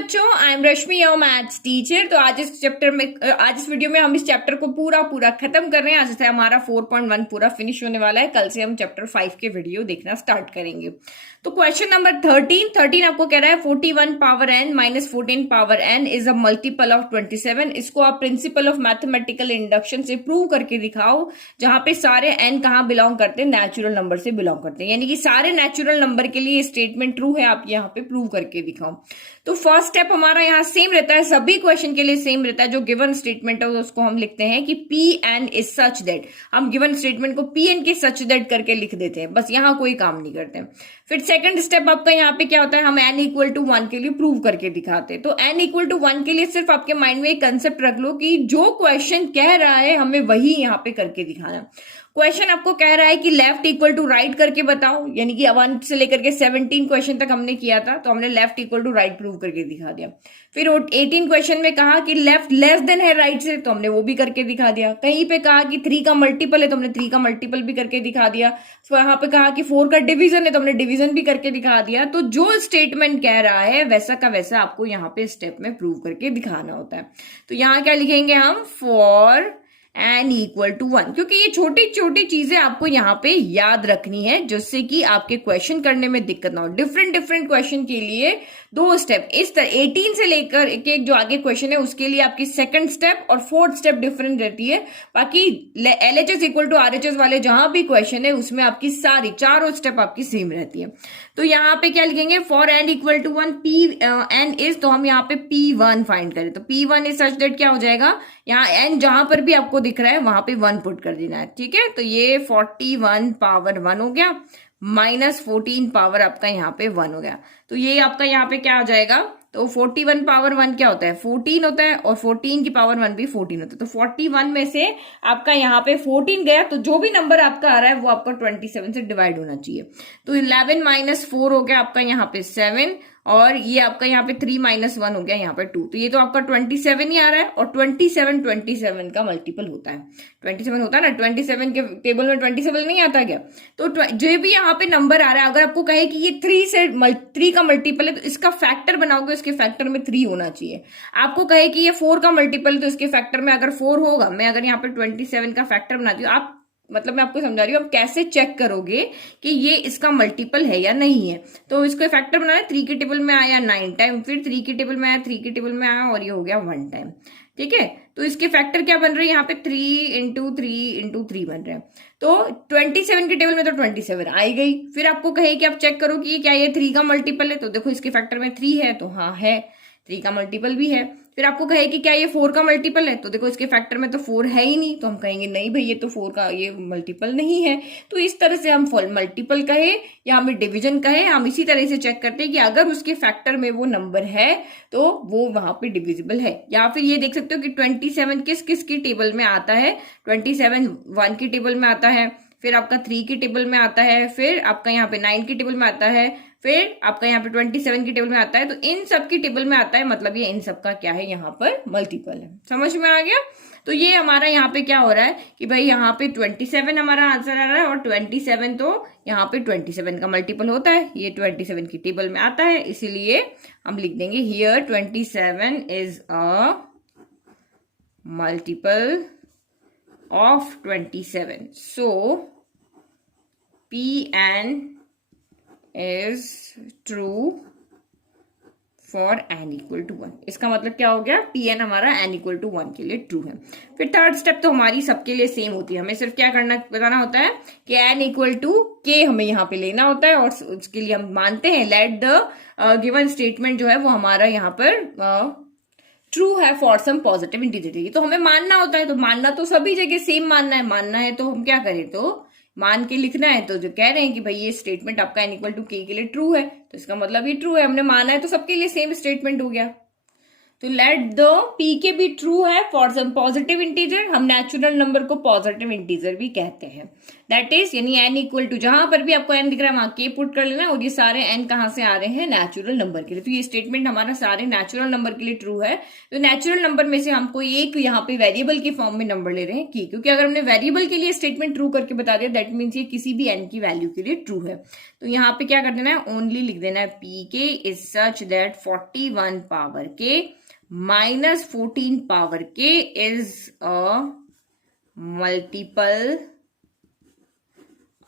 बच्चों, I am Rashmi your maths teacher. तो आज इस वीडियो में हम इस चैप्टर को पूरा खत्म कर रहे हैं। आज से हमारा 4.1 पूरा फिनिश होने वाला है। कल से हम चैप्टर 5 के वीडियो देखना स्टार्ट करेंगे। तो क्वेश्चन नंबर 13 आपको कह रहा है 41 power n minus 14 power n is a multiple of 27। इसको आप प्रिंसिपल ऑफ मैथमेटिकल इंडक्शन से प्रूव करके दिखाओ, जहां पे सारे n कहाँ बिलोंग करते हैं, नेचुरल नंबर से बिलोंग करते हैं। यानी कि सारे नेचुरल नंबर के लिए स्टेटमेंट ट्रू है, आप यहाँ पे प्रूव करके दिखाओ। तो फर्स्ट स्टेप हमारा यहाँ सेम रहता है, सभी क्वेश्चन के लिए सेम रहता है। जो गिवन स्टेटमेंट है उसको हम लिखते हैं कि P N is such that. हम गिवन स्टेटमेंट को पी एन के सच दैट करके लिख देते हैं, बस यहाँ कोई काम नहीं करते। फिर सेकंड स्टेप आपका यहाँ पे क्या होता है, हम n इक्वल टू 1 के लिए प्रूव करके दिखाते हैं। तो n इक्वल टू 1 के लिए सिर्फ आपके माइंड में एक कंसेप्ट रख लो कि जो क्वेश्चन कह रहा है हमें वही यहाँ पे करके दिखाना। क्वेश्चन आपको कह रहा है कि लेफ्ट इक्वल टू राइट करके बताओ, यानी कि 1 से लेकर के 17 क्वेश्चन तक हमने किया था, तो हमने left equal to right prove करके दिखा दिया। फिर 18 क्वेश्चन में कहा कि लेफ्ट लेस देन है राइट से, तो हमने वो भी करके दिखा दिया। कहीं पे कहा कि 3 का मल्टीपल है, तो हमने 3 का मल्टीपल भी करके दिखा दिया। तो यहाँ पे कहा कि 4 का डिवीजन है, तो हमने डिवीजन भी करके दिखा दिया। तो जो स्टेटमेंट कह रहा है वैसा का वैसा आपको यहाँ पे स्टेप में प्रूव करके दिखाना होता है। तो यहाँ क्या लिखेंगे हम, फॉर n इक्वल टू 1, क्योंकि ये छोटी छोटी चीजें आपको यहाँ पे याद रखनी है, जिससे कि आपके क्वेश्चन करने में दिक्कत ना हो। डिफरेंट क्वेश्चन के लिए 2 स्टेप इस तरह 18 से लेकर एक जो आगे क्वेश्चन है उसके लिए आपकी सेकंड स्टेप और फोर्थ स्टेप डिफरेंट रहती है। बाकी LHS इक्वल टू RHS वाले जहां भी क्वेश्चन है उसमें आपकी सारी चारों स्टेप आपकी सेम रहती है। तो यहाँ पे क्या लिखेंगे, for n equal to 1 P n is, तो हम यहाँ पे P1 फाइंड करें। तो P1 इज सच दैट क्या हो जाएगा, यहाँ n जहां पर भी आपको दिख रहा है वहां पे 1 पुट कर देना है। ठीक है, तो ये 41 पावर 1 हो गया माइनस 14 पावर आपका यहाँ पे 1 हो गया। तो ये आपका यहाँ पे क्या हो जाएगा, तो 41 पावर 1 क्या होता है, 14 होता है, और 14 की पावर 1 भी 14 होता है। तो 41 में से आपका यहाँ पे 14 गया, तो जो भी नंबर आपका आ रहा है वो आपका 27 से डिवाइड होना चाहिए। तो 11 माइनस 4 हो गया आपका यहाँ पे 7, और ये आपका यहाँ पे 3 माइनस 1 हो गया यहाँ पे 2। तो ये तो आपका 27 ही आ रहा है, और 27 का मल्टीपल होता है। 27 होता है ना, 27 के टेबल में 27 नहीं आता क्या। तो जो भी यहाँ पे नंबर आ रहा है, अगर आपको कहे कि ये 3 का मल्टीपल है, तो इसका फैक्टर बनाओगे, इसके फैक्टर में 3 होना चाहिए। आपको कहे कि ये 4 का मल्टीपल है, तो इसके फैक्टर में अगर 4 होगा, मैं अगर यहाँ पे 27 का फैक्टर बनाती हूँ, आप मतलब मैं आपको समझा रही हूँ, आप कैसे चेक करोगे कि ये इसका मल्टीपल है या नहीं है। तो इसको फैक्टर बनाया, 3 के टेबल में आया 9 टाइम, फिर 3 के टेबल में आया, 3 के टेबल में आया, और ये हो गया 1 टाइम। ठीक है, तो इसके फैक्टर क्या बन रहे हैं यहाँ पे, 3 इंटू 3 बन रहे हैं। तो 27 के टेबल में तो 27 आई गई। फिर आपको कहे कि आप चेक करो कि क्या ये 3 का मल्टीपल है, तो देखो इसके फैक्टर में 3 है, तो हाँ है, 3 का मल्टीपल भी है। फिर आपको कहे कि क्या ये 4 का मल्टीपल है, तो देखो इसके फैक्टर में तो 4 है ही नहीं, तो हम कहेंगे नहीं भाई ये तो 4 का ये मल्टीपल नहीं है। तो इस तरह से हम मल्टीपल कहे या हमें डिवीजन कहे, हम इसी तरह से चेक करते हैं कि अगर उसके फैक्टर में वो नंबर है तो वो वहां पे डिविजिबल है। या फिर ये देख सकते हो कि 27 किस किस की टेबल में आता है, 27 1 की टेबल में आता है, फिर आपका 3 की टेबल में आता है, फिर आपका यहाँ पे 9 की टेबल में आता है, फिर आपका यहाँ पे 27 की टेबल में आता है। तो इन सब की टेबल में आता है, मतलब ये इन सब का क्या है, यहाँ पर मल्टीपल है। समझ में आ गया। तो ये हमारा यहाँ पे क्या हो रहा है कि भाई यहाँ पे 27 हमारा आंसर आ रहा है, और 27 तो यहाँ पे 27 का मल्टीपल होता है, ये 27 की टेबल में आता है, इसीलिए हम लिख देंगे here 27 is a multiple of 27। So Pn is true for n equal to 1। इसका मतलब क्या हो गया, Pn हमारा n इक्वल टू 1 के लिए ट्रू है। फिर थर्ड स्टेप तो हमारी सबके लिए सेम होती है, हमें सिर्फ क्या करना बताना होता है कि n इक्वल टू k हमें यहाँ पे लेना होता है, और उसके लिए हम मानते हैं लेट द गिवन स्टेटमेंट जो है वो हमारा यहाँ पर ट्रू है फॉर सम पॉजिटिव इंटीजर। तो हमें मानना होता है, तो मानना तो सभी जगह सेम मानना है, तो हम क्या करें, तो मान के लिखना है। तो जो कह रहे हैं कि भाई ये स्टेटमेंट आपका n इक्वल टू k के लिए ट्रू है, तो इसका मतलब ये ट्रू है, हमने माना है, तो सबके लिए सेम स्टेटमेंट हो गया। तो लेट द pk भी ट्रू है फॉर सम पॉजिटिव इंटीजर, हम नेचुरल नंबर को पॉजिटिव इंटीजर भी कहते हैं। दैट इज यानी n इक्वल टू जहां पर भी आपको n दिख रहा है वहां k पुट कर लेना, और ये सारे n कहां से आ रहे हैं, नेचुरल नंबर के लिए। तो ये स्टेटमेंट हमारा सारे नेचुरल नंबर के लिए ट्रू है। तो नेचुरल नंबर में से हमको एक यहाँ पे वेरिएबल के फॉर्म में नंबर ले रहे हैं की, क्योंकि अगर हमने वेरिएबल के लिए स्टेटमेंट ट्रू करके बता दिया दैट मीन्स ये किसी भी n की वैल्यू के लिए ट्रू है। तो यहाँ पे क्या कर देना है, ओनली लिख देना है pk is such that 41 power k minus 14 power k is a multiple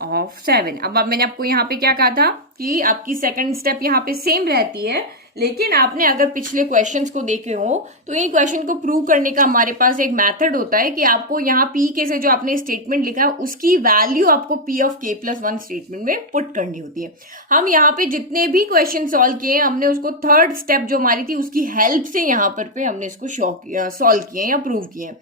of 7। अब मैंने आपको यहाँ पे क्या कहा था कि आपकी सेकंड स्टेप यहाँ पे सेम रहती है, लेकिन आपने अगर पिछले क्वेश्चंस को देखे हो तो इन क्वेश्चन को प्रूव करने का हमारे पास एक मेथड होता है कि आपको यहाँ पी के से जो आपने स्टेटमेंट लिखा है उसकी वैल्यू आपको पी ऑफ के प्लस 1 स्टेटमेंट में पुट करनी होती है। हम यहाँ पे जितने भी क्वेश्चन सॉल्व किए हमने उसको थर्ड स्टेप जो हमारी थी उसकी हेल्प से यहाँ पर हमने इसको सॉल्व किए या प्रूव किए।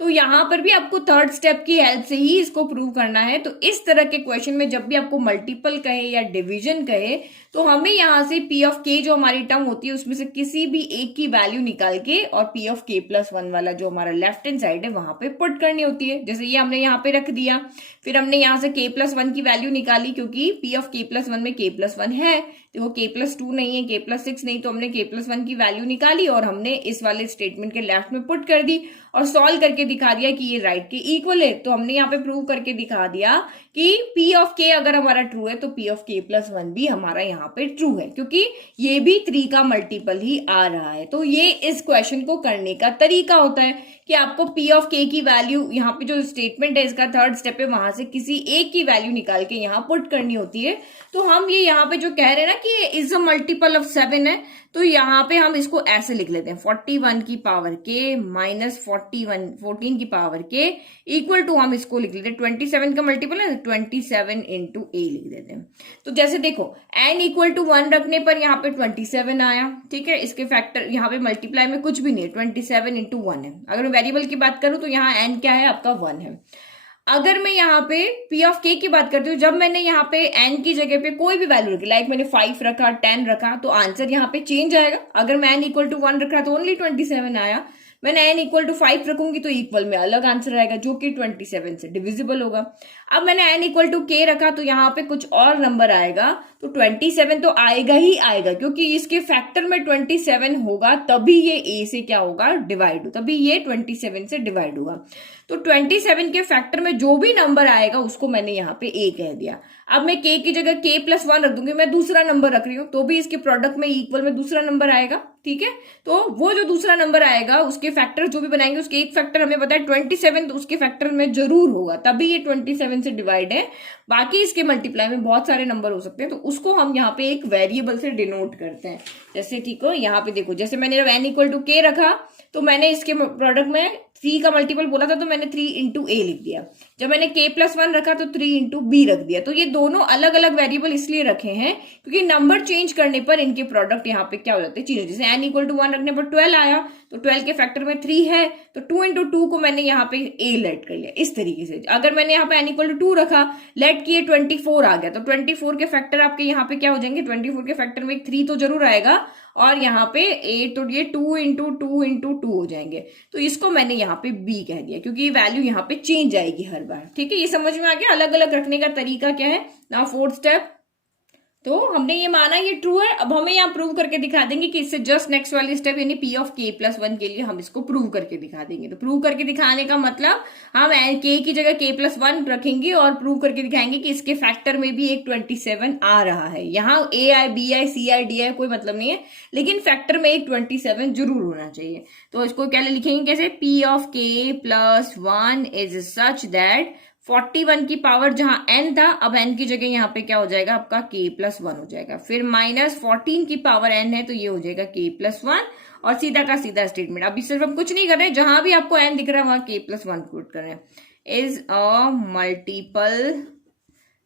तो यहां पर भी आपको थर्ड स्टेप की हेल्प से ही इसको प्रूव करना है। तो इस तरह के क्वेश्चन में जब भी आपको मल्टीपल कहे या डिवीजन कहे तो हमें यहां से पी ऑफ के जो हमारी टर्म होती है उसमें से किसी भी एक की वैल्यू निकाल के और पी ऑफ के प्लस 1 वाला जो हमारा लेफ्ट हैंड साइड है वहां पे पुट करनी होती है। जैसे ये हमने यहाँ पे रख दिया, फिर हमने यहां से के प्लस 1 की वैल्यू निकाली क्योंकि पी ऑफ के प्लस 1 में के प्लस 1 है, तो वो के प्लस 2 नहीं है, के प्लस 6 नहीं, तो हमने के प्लस 1 की वैल्यू निकाली और हमने इस वाले स्टेटमेंट के लेफ्ट में पुट कर दी और सॉल्व करके दिखा दिया कि ये राइट के इक्वल है। तो हमने यहाँ पे प्रूव करके दिखा दिया कि पी ऑफ के अगर हमारा ट्रू है तो पी ऑफ के प्लस 1 भी हमारा यहाँ पे ट्रू है, क्योंकि ये भी 3 का मल्टीपल ही आ रहा है। तो ये इस क्वेश्चन को करने का तरीका होता है कि आपको पी ऑफ के की वैल्यू यहाँ पे जो स्टेटमेंट है इसका थर्ड स्टेप है वहां से किसी एक की वैल्यू निकाल के यहाँ पुट करनी होती है। तो हम ये यहाँ पे जो कह रहे हैं ना कि ये इज अ मल्टीपल ऑफ 7 है, तो यहाँ पे हम इसको ऐसे लिख लेते हैं 41 की पावर के माइनस 14 की पावर के इक्वल टू हम इसको लिख लेते हैं 27 का मल्टीपल है 27 इंटू ए लिख देते हैं। तो जैसे देखो n इक्वल टू 1 रखने पर यहाँ पे 27 आया, ठीक है। इसके फैक्टर यहाँ पे मल्टीप्लाई में कुछ भी नहीं है, 27 इंटू 1 है। अगर मैं वेरिएबल की बात करूं तो यहाँ n क्या है आपका 1 है। अगर मैं यहाँ पे P ऑफ K की बात करती हूँ, जब मैंने यहाँ पे n की जगह पे कोई भी वैल्यू रखी, लाइक मैंने 5 रखा 10 रखा, तो आंसर यहाँ पे चेंज आएगा। अगर मैं n इक्वल टू 1 रखा तो ओनली 27 आया, मैंने n इक्वल टू 5 रखूंगी तो इक्वल में अलग आंसर आएगा जो कि 27 से डिविजिबल होगा। अब मैंने n इक्वल टू k रखा तो यहाँ पे कुछ और नंबर आएगा, तो 27 तो आएगा ही आएगा, क्योंकि इसके फैक्टर में 27 होगा तभी ये a से क्या होगा डिवाइड हो, तभी ये 27 से डिवाइड होगा। तो 27 के फैक्टर में जो भी नंबर आएगा उसको मैंने यहाँ पे a कह दिया। अब मैं k की जगह k प्लस 1 रख दूंगी, मैं दूसरा नंबर रख रही हूँ तो भी इसके प्रोडक्ट में इक्वल में दूसरा नंबर आएगा, ठीक है। तो वो जो दूसरा नंबर आएगा उसके फैक्टर जो भी बनाएंगे उसके एक फैक्टर हमें पता है 27, तो उसके फैक्टर में जरूर होगा तभी ये 27 से डिवाइड है। बाकी इसके मल्टीप्लाई में बहुत सारे नंबर हो सकते हैं, तो उसको हम यहाँ पे एक वेरिएबल से डिनोट करते हैं। जैसे ठीक हो यहाँ पे देखो, जैसे मैंने जब n इक्वल टू k रखा तो मैंने इसके प्रोडक्ट में 3 का मल्टीपल बोला था तो मैंने 3 इंटू ए लिख दिया। जब मैंने k प्लस 1 रखा तो 3 इंटू बी रख दिया। तो ये दोनों अलग अलग वेरिएबल इसलिए रखे हैं क्योंकि नंबर चेंज करने पर इनके प्रोडक्ट यहाँ पे क्या हो जाते हैं चेंज। जैसे n इक्वल टू 1 रखने पर 12 आया तो 12 के फैक्टर में 3 है, तो 2 इंटू 2 को मैंने यहाँ पे a लेट कर लिया। इस तरीके से अगर मैंने यहाँ पे n इक्वल टू 2 रखा, लेट किए 24 आ गया, तो 24 के फैक्टर आपके यहाँ पे क्या हो जाएंगे, 24 के फैक्टर में 3 तो जरूर आएगा और यहाँ पे 8, तो ये 2 इंटू 2 इंटू 2 हो जाएंगे। तो इसको मैंने यहाँ पे b कह दिया क्योंकि ये वैल्यू यहाँ पे चेंज आएगी हर बार, ठीक है। ये समझ में आ गया अलग अलग रखने का तरीका क्या है। नाउ फोर्थ स्टेप, तो हमने ये माना ये ट्रू है, अब हमें यहाँ प्रूव करके दिखा देंगे कि इससे जस्ट नेक्स्ट वाली स्टेप यानी p ऑफ k प्लस 1 के लिए हम इसको प्रूव करके दिखा देंगे। तो प्रूव करके दिखाने का मतलब हम k की जगह k प्लस 1 रखेंगे और प्रूव करके दिखाएंगे कि इसके फैक्टर में भी एक 27 आ रहा है। यहाँ a I b I c I d आई कोई मतलब नहीं है, लेकिन फैक्टर में एक 27 जरूर होना चाहिए। तो इसको क्या लिखेंगे कैसे, p of k plus 1 is such that 41 की पावर जहां n था, अब n की जगह यहाँ पे क्या हो जाएगा आपका k प्लस 1 हो जाएगा, फिर माइनस 14 की पावर n है तो ये हो जाएगा k प्लस 1 और सीधा का सीधा स्टेटमेंट। अभी सिर्फ हम कुछ नहीं कर रहे, जहां भी आपको n दिख रहा है वहां k प्लस 1 पुट कर रहे हैं। इज अ मल्टीपल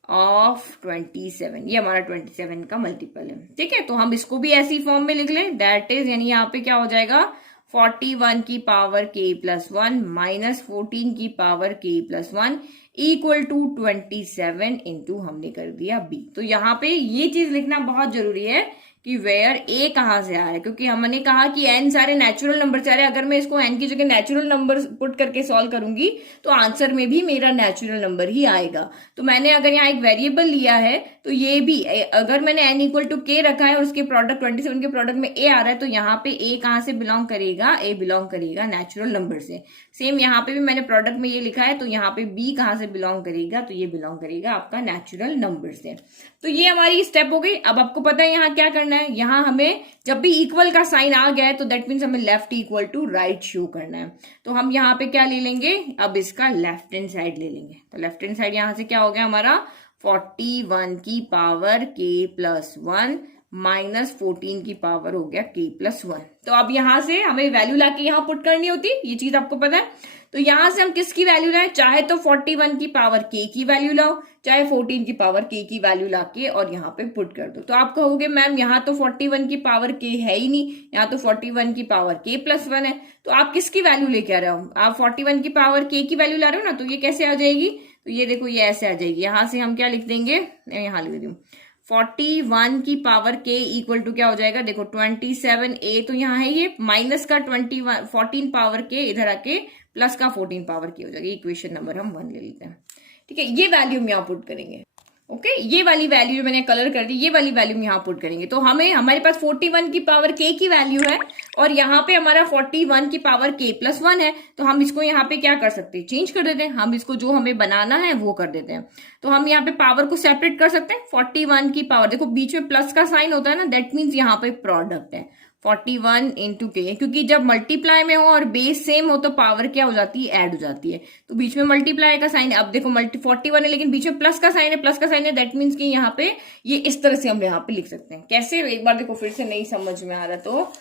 ऑफ 27, ये हमारा 27 का मल्टीपल है, ठीक है। तो हम इसको भी ऐसी फॉर्म में लिख लें, दैट इज यानी यहाँ पे क्या हो जाएगा 41 की पावर k प्लस 1 माइनस 14 की power k plus 1 equal to 27 into हमने कर दिया b। तो यहाँ पे ये चीज लिखना बहुत जरूरी है कि वेयर ए कहाँ से आ रहा है, क्योंकि हमने कहा कि एन सारे नेचुरल नंबर से आ रहे हैं। अगर मैं इसको एन की जगह नेचुरल नंबर पुट करके सॉल्व करूंगी तो आंसर में भी मेरा नेचुरल नंबर ही आएगा। तो मैंने अगर यहाँ एक वेरिएबल लिया है तो ये भी अगर मैंने एन इक्वल टू के रखा है और उसके प्रोडक्ट 27 के प्रोडक्ट में ए आ रहा है, तो यहाँ पे ए कहाँ से बिलोंग करेगा, ए बिलोंग करेगा नेचुरल नंबर से। सेम यहाँ पे भी मैंने प्रोडक्ट में ये लिखा है, तो यहाँ पे बी कहाँ से बिलोंग करेगा, तो ये बिलोंग करेगा आपका नेचुरल नंबर से। तो ये हमारी स्टेप हो गई। अब आपको पता है यहाँ क्या करना है, यहाँ हमें जब भी इक्वल का साइन आ गया है तो दैट मीन्स हमें left equal to right show करना है। तो हम यहाँ पे क्या ले लेंगे, अब इसका लेफ्ट हैंड साइड ले लेंगे। तो लेफ्ट हैंड साइड यहाँ से क्या हो गया हमारा 41 की पावर k प्लस 1 माइनस 14 की पावर हो गया k प्लस 1। तो अब यहां से हमें वैल्यू लाके यहाँ पुट करनी होती, ये चीज आपको पता है। तो यहां से हम किसकी वैल्यू लाए, चाहे तो 41 की पावर k की वैल्यू लाओ, चाहे 14 की पावर k की वैल्यू लाके और यहाँ पे पुट कर दो। तो आप कहोगे मैम यहाँ तो 41 की पावर k है ही नहीं, यहाँ तो 41 की पावर k प्लस 1 है। तो आप किसकी वैल्यू लेके आ रहे हो, आप 41 की पावर k की वैल्यू ला रहे हो ना, तो ये कैसे आ जाएगी, तो ये देखो ये ऐसे आ जाएगी। यहां से हम क्या लिख देंगे, यहाँ लिख दूं 41 की पावर k इक्वल टू क्या हो जाएगा, देखो 27a, तो यहाँ है ये माइनस का 14 पावर k, इधर आके प्लस का 14 पावर k हो जाएगा। इक्वेशन नंबर हम 1 ले लेते हैं, ठीक है। ये वैल्यू हम यहाँ पुट करेंगे, ओके। ये वाली वैल्यू जो मैंने कलर कर दी, ये वाली वैल्यू हम यहाँ पुट करेंगे। तो हमारे पास 41 की पावर k की वैल्यू है और यहाँ पे हमारा 41 की पावर k प्लस 1 है। तो हम इसको यहाँ पे क्या कर सकते हैं, चेंज कर देते हैं। हम इसको जो हमें बनाना है वो कर देते हैं। तो हम यहाँ पे पावर को सेपरेट कर सकते हैं। 41 की पावर, देखो बीच में प्लस का साइन होता है ना, दैट मीन्स यहाँ पे प्रोडक्ट है 41 इंटू के, क्योंकि जब मल्टीप्लाई में हो और बेस सेम हो तो पावर क्या हो जाती है, ऐड हो जाती है। तो बीच में मल्टीप्लाई का साइन, अब देखो 41 है लेकिन बीच में प्लस का साइन है, प्लस का साइन है, दैट मीन्स कि यहाँ पे ये इस तरह से हम यहाँ पे लिख सकते हैं। कैसे, एक बार देखो फिर से नहीं समझ में आ रहा तो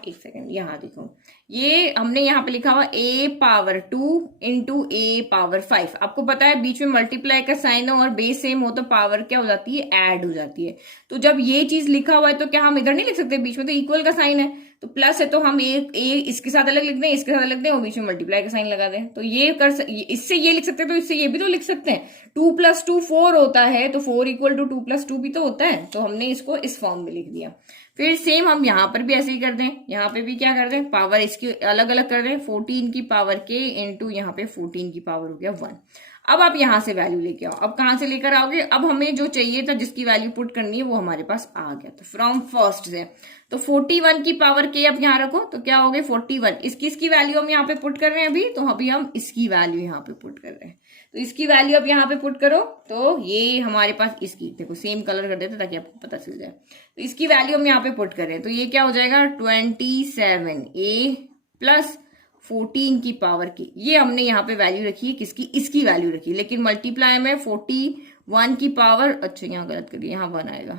एक सेकेंड, यहाँ देखो ये हमने यहाँ पे लिखा हुआ a power 2 into a power 5। आपको पता है बीच में मल्टीप्लाई का साइन हो और बेस सेम हो तो पावर क्या हो जाती है, ऐड हो जाती है। तो जब ये चीज लिखा हुआ है तो क्या हम इधर नहीं लिख सकते, बीच में तो इक्वल का साइन है, तो प्लस है तो हम ए इसके साथ अलग लिख दें, इसके साथ अलग दें और बीच में मल्टीप्लाई का साइन लगा दें। तो ये इससे ये लिख सकते हैं, तो इससे ये भी तो लिख सकते हैं। 2 + 2 4 होता है, तो 4 = 2 + 2 भी तो होता है। तो हमने इसको इस फॉर्म में लिख दिया। फिर सेम हम यहाँ पर भी ऐसे ही कर दें, यहाँ पे भी क्या कर दें, पावर इसकी अलग अलग कर दें। 14 की पावर k इंटू यहाँ पे 14 की पावर हो गया 1। अब आप यहां से वैल्यू लेके आओ। अब कहां से लेकर आओगे, अब हमें जो चाहिए था जिसकी वैल्यू पुट करनी है वो हमारे पास आ गया। तो फ्रॉम फर्स्ट से तो 41 की पावर k अब यहाँ रखो, तो क्या हो गए 41। इसकी वैल्यू हम यहाँ पे पुट कर रहे हैं अभी, तो अभी हम इसकी वैल्यू यहाँ पे पुट कर रहे हैं। तो इसकी वैल्यू अब यहाँ पे पुट करो, तो ये हमारे पास इसकी, देखो सेम कलर कर देते ताकि आपको पता चल जाए। तो इसकी वैल्यू हम यहाँ पे पुट कर रहे हैं, तो ये क्या हो जाएगा 27a प्लस 14 की पावर की, ये हमने यहाँ पे वैल्यू रखी है किसकी, इसकी वैल्यू रखी। लेकिन मल्टीप्लाई में 41 की पावर, अच्छा यहाँ गलत करिए, यहाँ 1 आएगा,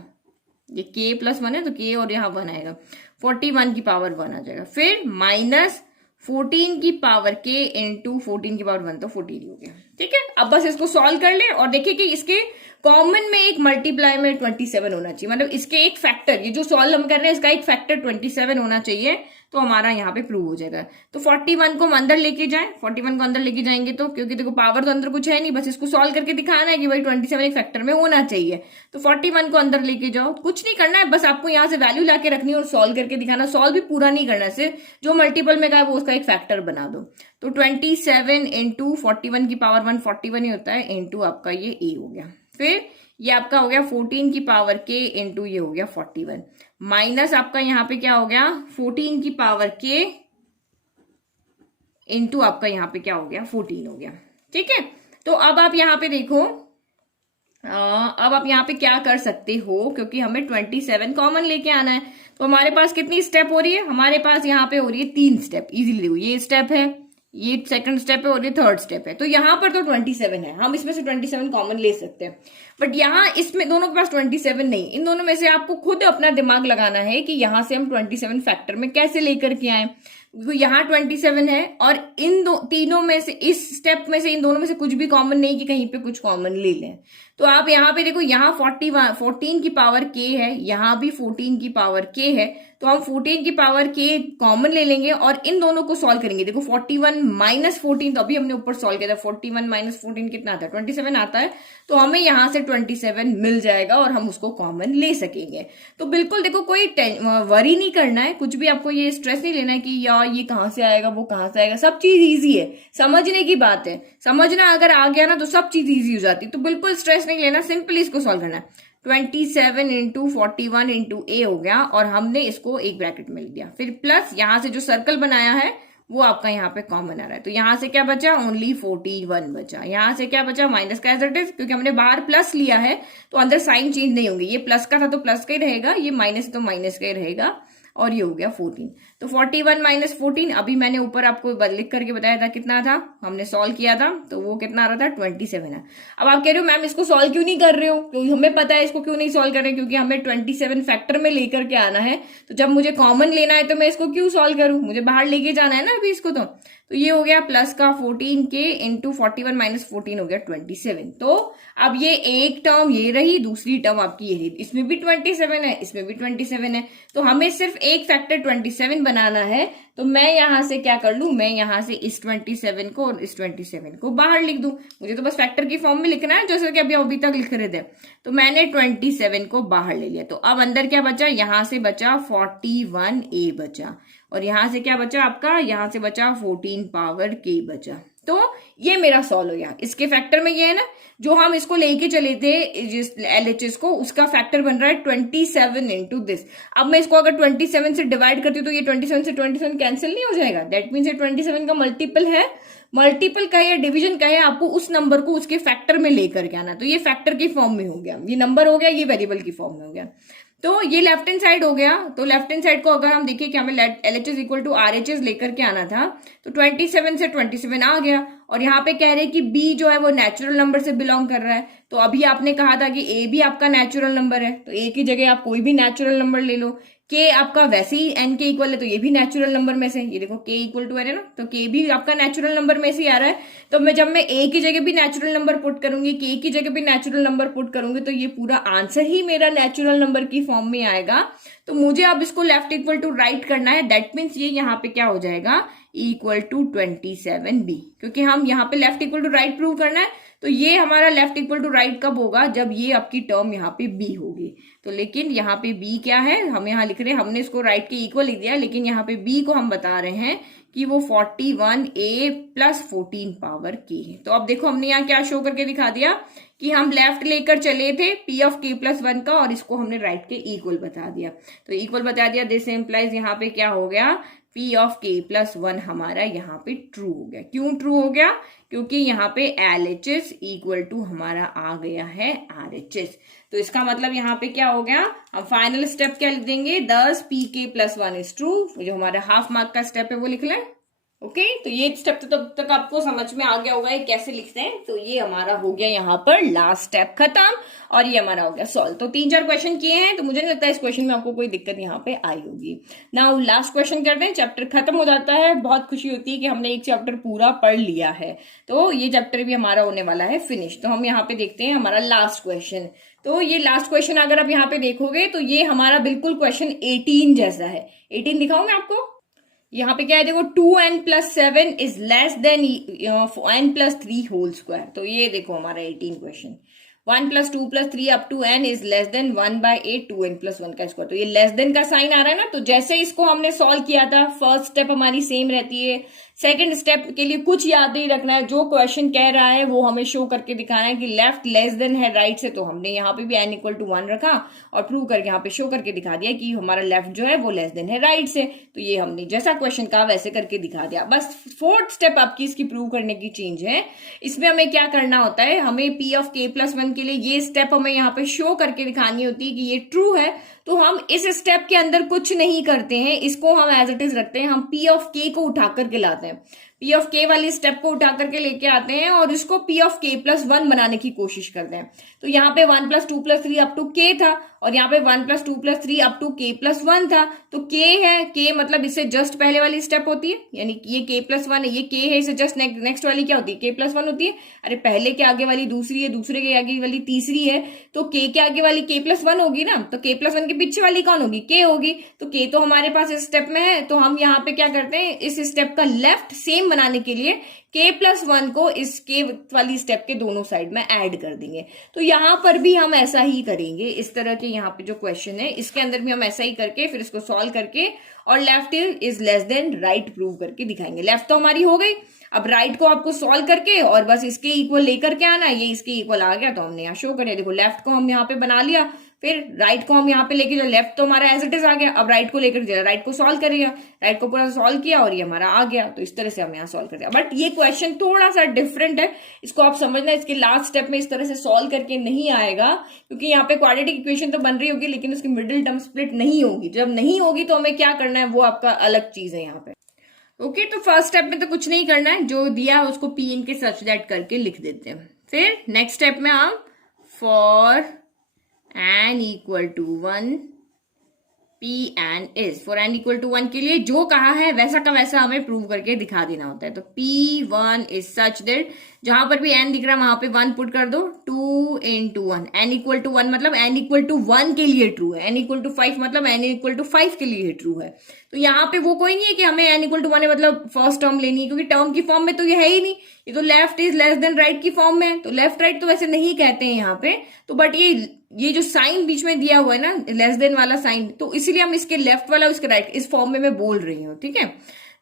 ये k + 1 है तो k और यहाँ 1 आएगा, 41 की पावर 1 आ जाएगा। फिर माइनस 14 की पावर k इंटू 14 की पावर 1, तो 14 हो गया। ठीक है, अब बस इसको सॉल्व कर ले और देखिए कि इसके कॉमन में एक मल्टीप्लाई में 27 होना चाहिए, मतलब इसके एक फैक्टर, ये जो सॉल्व हम कर रहे हैं इसका एक फैक्टर 27 होना चाहिए, तो हमारा यहाँ पे प्रूव हो जाएगा। तो 41 को हम अंदर लेके जाएं, 41 को अंदर लेके जाएंगे तो, क्योंकि देखो पावर तो अंदर कुछ है नहीं, बस इसको सॉल्व करके दिखाना है कि भाई 27 एक फैक्टर में होना चाहिए। तो 41 को अंदर लेके जाओ, कुछ नहीं करना है, बस आपको यहाँ से वैल्यू लाके रखनी है और सॉल्व करके दिखाना। सॉल्व भी पूरा नहीं करना है, सिर्फ जो मल्टीपल में का है वो उसका एक फैक्टर बना दो। तो 27 इंटू 41 की पावर 1 41 ही होता है, इंटू आपका ये a हो गया। फिर ये आपका हो गया 14 की पावर k इंटू ये हो गया 41, माइनस आपका यहाँ पे क्या हो गया 14 की पावर k इंटू आपका यहाँ पे क्या हो गया 14 हो गया। ठीक है, तो अब आप यहाँ पे देखो, अब आप यहाँ पे क्या कर सकते हो, क्योंकि हमें 27 कॉमन लेके आना है, तो हमारे पास कितनी स्टेप हो रही है, हमारे पास यहाँ पे हो रही है 3 स्टेप। इजीली देखो, ये स्टेप है, ये सेकंड स्टेप है और ये थर्ड स्टेप है। तो यहाँ पर तो 27 है, हम इसमें से 27 कॉमन ले सकते हैं, बट यहाँ इसमें दोनों के पास 27 नहीं। इन दोनों में से आपको खुद अपना दिमाग लगाना है कि यहाँ से हम 27 फैक्टर में कैसे लेकर के आए। यहाँ 27 है और इन तीनों में से, इस स्टेप में से, इन दोनों में से कुछ भी कॉमन नहीं कि कहीं पे कुछ कॉमन ले लें। तो आप यहाँ पे देखो, यहाँ 14 की पावर k है, यहाँ भी 14 की पावर k है, तो हम 14 की पावर k कॉमन ले लेंगे और इन दोनों को सॉल्व करेंगे। देखो 41 माइनस 14, तो अभी हमने ऊपर सॉल्व किया था, 41 माइनस 14 कितना आता है, 27 आता है, तो हमें यहाँ से 27 मिल जाएगा और हम उसको कॉमन ले सकेंगे। तो बिल्कुल देखो, कोई वरी नहीं करना है, कुछ भी आपको ये स्ट्रेस नहीं लेना है कि यार ये कहाँ से आएगा, वो कहाँ से आएगा, सब चीज ईजी है, समझने की बात है, समझना अगर आ गया ना तो सब चीज ईजी हो जाती है। तो बिल्कुल स्ट्रेस नहीं लेना, सिंपली इसको सॉल्व करना है। 27 इंटू 41 इंटू ए हो गया और हमने इसको एक ब्रैकेट में लिख दिया, फिर प्लस यहां से जो सर्कल बनाया है वो आपका यहाँ पे कॉमन आ रहा है, तो यहां से क्या बचा, ओनली 41 बचा। यहां से क्या बचा, माइनस का एज इट इज, क्योंकि हमने बाहर प्लस लिया है तो अंदर साइन चेंज नहीं होंगे, ये प्लस का था तो प्लस का ही रहेगा, ये माइनस तो माइनस का ही रहेगा, और ये हो गया 14। तो 41 माइनस 14, अभी मैंने ऊपर आपको लिख करके बताया था कितना था, हमने सॉल्व किया था, तो वो कितना आ रहा था, 27 है। अब आप कह रहे हो मैम इसको सॉल्व क्यों नहीं कर रहे हो, क्योंकि हमें पता है इसको क्यों नहीं सॉल्व कर रहे, क्योंकि हमें 27 फैक्टर में लेकर के आना है, तो जब मुझे कॉमन लेना है तो मैं इसको क्यों सॉल्व करूं, मुझे बाहर लेके जाना है ना अभी इसको। तो ये हो गया प्लस का 14 के इंटू 41 माइनस 14 हो गया 27। तो अब ये एक टर्म ये रही, दूसरी टर्म आपकी ये रही, इसमें भी 27 है, इसमें भी 27 है, तो हमें सिर्फ एक फैक्टर 27 बनाना है। तो मैं यहां से क्या कर लू, मैं यहां से इस 27 को और इस 27 को बाहर लिख दूं, मुझे तो बस फैक्टर की फॉर्म में लिखना है जैसे कि अभी तक लिख रहे थे। तो मैंने 27 को बाहर ले लिया, तो अब अंदर क्या बचा, यहां से बचा 41a बचा, और यहां से क्या बचा आपका, यहां से बचा 14 पावर k बचा। तो ये मेरा सॉल्व हो गया। इसके फैक्टर में ये है ना, जो हम इसको लेके चले थे जिस LHS को, उसका फैक्टर बन रहा है 27 इंटू दिस। अब मैं इसको अगर 27 से डिवाइड करती हूँ तो ये 27 से 27 कैंसिल नहीं हो जाएगा, दैट मीन्स ये 27 का मल्टीपल है, मल्टीपल का या डिवीजन का है, आपको उस नंबर को उसके फैक्टर में लेकर के आना। तो ये फैक्टर की फॉर्म में हो गया, ये नंबर हो गया, ये वेरिएबल की फॉर्म में हो गया। तो ये लेफ्ट हैंड साइड हो गया। तो लेफ्ट हैंड साइड को अगर हम देखें कि हमें LHS इक्वल टू RHS लेकर के आना था, तो 27 से 27 आ गया, और यहाँ पे कह रहे हैं कि B जो है वो नेचुरल नंबर से बिलोंग कर रहा है। तो अभी आपने कहा था कि A भी आपका नेचुरल नंबर है, तो A की जगह आप कोई भी नेचुरल नंबर ले लो। K आपका वैसे ही N के इक्वल है, तो ये भी नेचुरल नंबर में से, ये देखो K इक्वल टू है ना, तो K भी आपका नेचुरल नंबर में से आ रहा है। तो मैं जब मैं A की जगह भी नेचुरल नंबर पुट करूंगी, K की जगह भी नेचुरल नंबर पुट करूंगी, तो ये पूरा आंसर ही मेरा नेचुरल नंबर की फॉर्म में आएगा। तो मुझे अब इसको लेफ्ट इक्वल टू राइट करना है, दैट मीन्स ये यहाँ पे क्या हो जाएगा, इक्वल टू 27b, क्योंकि हम यहाँ पे left equal to right prove करना है। तो ये हमारा लेफ्ट इक्वल टू राइट कब होगा, जब ये आपकी टर्म यहाँ पे b होगी। तो लेकिन यहाँ पे b क्या है, हम यहाँ लिख रहे हैं, हमने इसको राइट के इक्वल लिख दिया, लेकिन यहाँ पे b को हम बता रहे हैं कि वो 41a प्लस 14 पावर k है। तो अब देखो हमने यहाँ क्या शो करके दिखा दिया कि हम लेफ्ट लेकर चले थे p ऑफ k प्लस 1 का, और इसको हमने राइट के इक्वल बता दिया। तो इक्वल बता दिया, दिस इम्प्लाइज यहाँ पे क्या हो गया, p ऑफ k प्लस 1 हमारा यहाँ पे ट्रू हो गया। क्यों ट्रू हो गया, क्योंकि यहाँ पे LHS इक्वल टू हमारा आ गया है RHS। तो इसका मतलब यहाँ पे क्या हो गया, हम फाइनल स्टेप क्या लिख देंगे, 10 pk प्लस 1 इज ट्रू, जो हमारा हाफ मार्क का स्टेप है वो लिख लें। ओके, तो ये स्टेप तो तब तक आपको समझ में आ गया होगा ये कैसे लिखते हैं। तो ये हमारा हो गया यहाँ पर लास्ट स्टेप खत्म, और ये हमारा हो गया सॉल्व। तो 3-4 क्वेश्चन किए हैं, तो मुझे नहीं लगता इस क्वेश्चन में आपको कोई दिक्कत यहाँ पे आई होगी। नाउ लास्ट क्वेश्चन करते हैं, चैप्टर खत्म हो जाता है, बहुत खुशी होती है कि हमने एक चैप्टर पूरा पढ़ लिया है। तो ये चैप्टर भी हमारा होने वाला है फिनिश। तो हम यहाँ पे देखते हैं हमारा लास्ट क्वेश्चन। तो ये लास्ट क्वेश्चन अगर आप यहाँ पे देखोगे तो ये हमारा बिल्कुल क्वेश्चन 18 जैसा है। 18 दिखाऊं मैं आपको, यहाँ पे क्या है देखो, 2n plus 7 is less than n plus 3 whole square. तो ये देखो हमारा 18 question, 1 plus 2 plus 3 up to n is less than 1/8 2n plus 1 का स्क्वायर। तो ये लेस देन का साइन आ रहा है ना, तो जैसे इसको हमने सॉल्व किया था, फर्स्ट स्टेप हमारी सेम रहती है। सेकंड स्टेप के लिए कुछ याद नहीं रखना है, जो क्वेश्चन कह रहा है वो हमें शो करके दिखाना है कि लेफ्ट लेस देन है राइट से। तो हमने यहाँ पे भी n इक्वल टू 1 रखा और प्रूव करके यहाँ पे शो करके दिखा दिया कि हमारा लेफ्ट जो है वो लेस देन है राइट से। तो ये हमने जैसा क्वेश्चन कहा वैसे करके दिखा दिया। बस फोर्थ स्टेप आपकी इसकी प्रूव करने की चेंज है। इसमें हमें क्या करना होता है, हमें p ऑफ k प्लस 1 के लिए ये स्टेप हमें यहाँ पे शो करके दिखानी होती है कि ये ट्रू है। तो हम इस स्टेप के अंदर कुछ नहीं करते हैं, इसको हम एज इट इज रखते हैं, हम p ऑफ k को उठा करके लाते हैं। पी ऑफ के वाली स्टेप को उठा करके लेके आते हैं और इसको पी ऑफ के प्लस वन बनाने की कोशिश करते हैं। तो यहाँ पे 1 + 2 + 3 अप टू के था और यहाँ पे 1 + 2 + 3 अप टू के प्लस वन था। तो के है, के मतलब इससे जस्ट पहले वाली स्टेप होती है, यानी कि ये के प्लस वन है, ये के है, इससे जस्ट नेक्स्ट वाली क्या होती है, के प्लस वन होती है। अरे पहले के आगे वाली दूसरी है, दूसरे के आगे वाली तीसरी है, तो के आगे वाली के प्लस वन होगी ना, तो के प्लस वन के पीछे वाली कौन होगी, के होगी। तो के तो हमारे पास इस स्टेप में है, तो हम यहाँ पे क्या करते हैं, इस स्टेप का लेफ्ट सेम बनाने के लिए के प्लस वन को इस के वाली स्टेप के दोनों साइड में ऐड कर देंगे। तो यहां पर भी हम ऐसा ही करेंगे, इस तरह के यहाँ पे जो क्वेश्चन है इसके अंदर भी हम ऐसा ही करके फिर इसको सॉल्व करके और left is less then right prove करके दिखाएंगे। लेफ्ट तो हमारी हो गई, अब राइट को आपको सॉल्व करके और बस इसके इक्वल लेकर के आना, ये इसके इक्वल आ गया तो हमने यहाँ शो कर, देखो लेफ्ट को हम यहाँ पे बना लिया, फिर राइट को हम यहाँ पे लेके, जो लेफ्ट तो हमारा एज इट इज आ गया, अब राइट को लेकर राइट को सॉल्व करेगा, राइट को पूरा सॉल्व किया और ये हमारा आ गया। तो इस तरह से हम यहाँ सॉल्व कर दिया। बट ये क्वेश्चन थोड़ा सा डिफरेंट है, इसको आप समझना, इसके लास्ट स्टेप में इस तरह से सॉल्व करके नहीं आएगा, क्योंकि यहाँ पे क्वाड्रेटिक इक्वेशन तो बन रही होगी लेकिन उसकी मिडिल टर्म स्प्लिट नहीं होगी। जब नहीं होगी तो हमें क्या करना है, वो आपका अलग चीज है यहाँ पे। ओके, तो फर्स्ट स्टेप में तो कुछ नहीं करना है, जो दिया है उसको पी इन के सच दैट करके लिख देते हैं। फिर नेक्स्ट स्टेप में हम for n = 1 P and is, for n = 1 के लिए जो कहा है वैसा का वैसा हमें प्रूव करके दिखा देना होता है। तो P1 is such that जहां पर भी n दिख रहा है वहां पे 1 पुट कर दो, 2 × 1, n = 1 मतलब n = 1 के लिए ट्रू है, n = 5 मतलब n = 5 के लिए ट्रू है। तो यहाँ पे वो कोई नहीं है कि हमें n = 1 है मतलब फर्स्ट टर्म लेनी है, क्योंकि टर्म की फॉर्म में तो ये है ही नहीं, ये तो left is less then right की फॉर्म में है। तो लेफ्ट राइट तो वैसे नहीं कहते हैं यहाँ पे, तो बट ये जो साइन बीच में दिया हुआ है ना, लेस देन वाला साइन, तो इसीलिए हम इसके लेफ्ट वाला उसके राइट इस फॉर्म में मैं बोल रही हूँ, ठीक है।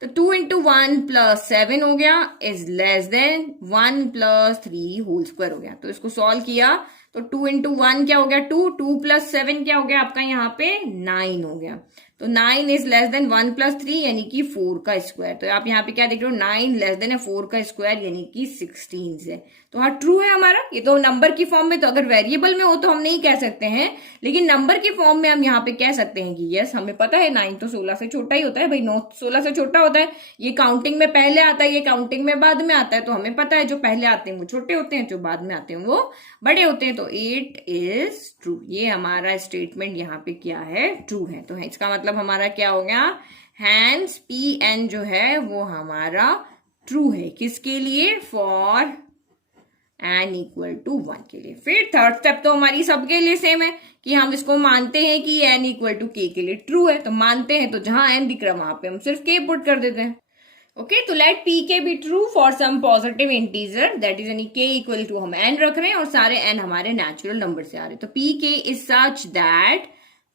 तो 2 × 1 + 7 हो गया is less than 1 + 3 whole square हो गया। तो इसको सॉल्व किया तो 2 × 1 क्या हो गया 2, 2 + 7 क्या हो गया आपका यहाँ पे 9 हो गया। तो 9 इज लेस देन 1 + 3 यानी कि 4 का स्क्वायर। तो आप यहाँ पे क्या देख रहे हो, 9 लेस देन है 4 का स्क्वायर यानी कि 16 से। तो हाँ ट्रू है हमारा, ये तो नंबर की फॉर्म में, तो अगर वेरिएबल में हो तो हम नहीं कह सकते हैं, लेकिन नंबर की फॉर्म में हम यहाँ पे कह सकते हैं कि यस हमें पता है 9 तो 16 से छोटा ही होता है भाई, 9 16 से छोटा होता है। ये काउंटिंग में पहले आता है, ये काउंटिंग में बाद में आता है, तो हमें पता है जो पहले आते हैं वो छोटे होते हैं, जो बाद में आते हैं वो बड़े होते हैं। तो 8 इज ट्रू, ये हमारा स्टेटमेंट यहाँ पे क्या है, ट्रू है। तो इसका मतलब हमारा क्या हो गया, हैंस Pn जो है वो हमारा ट्रू है, किसके लिए, फॉर n = 1 के लिए। फिर थर्ड स्टेप तो हमारी सबके लिए सेम है कि हम इसको मानते हैं कि n = k के लिए ट्रू है। तो मानते हैं तो जहां n दिख रहा है वहां पे हम सिर्फ k पुट कर देते हैं। ओके, तो let pk be true for some positive integer that is यानी k = हम n रख रहे हैं और सारे n हमारे नेचुरल नंबर से आ रहे हैं। तो pk is such that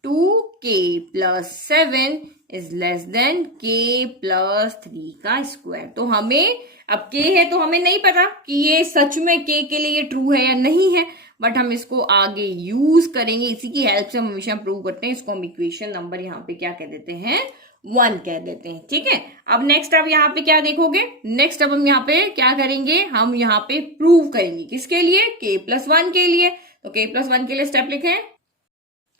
2k + 7 is less then k + 3 का स्क्वायर। तो हमें अब k है तो हमें नहीं पता कि ये सच में k के लिए ये ट्रू है या नहीं है, बट हम इसको आगे यूज करेंगे, इसी की हेल्प से हम हमेशा प्रूव करते हैं। इसको हम इक्वेशन नंबर यहाँ पे क्या कह देते हैं, 1 कह देते हैं, ठीक है। अब नेक्स्ट अब यहाँ पे क्या देखोगे, नेक्स्ट अब हम यहाँ पे क्या करेंगे, हम यहाँ पे प्रूव करेंगे किसके लिए, k + 1 के लिए। तो k + 1 के लिए स्टेप लिखें,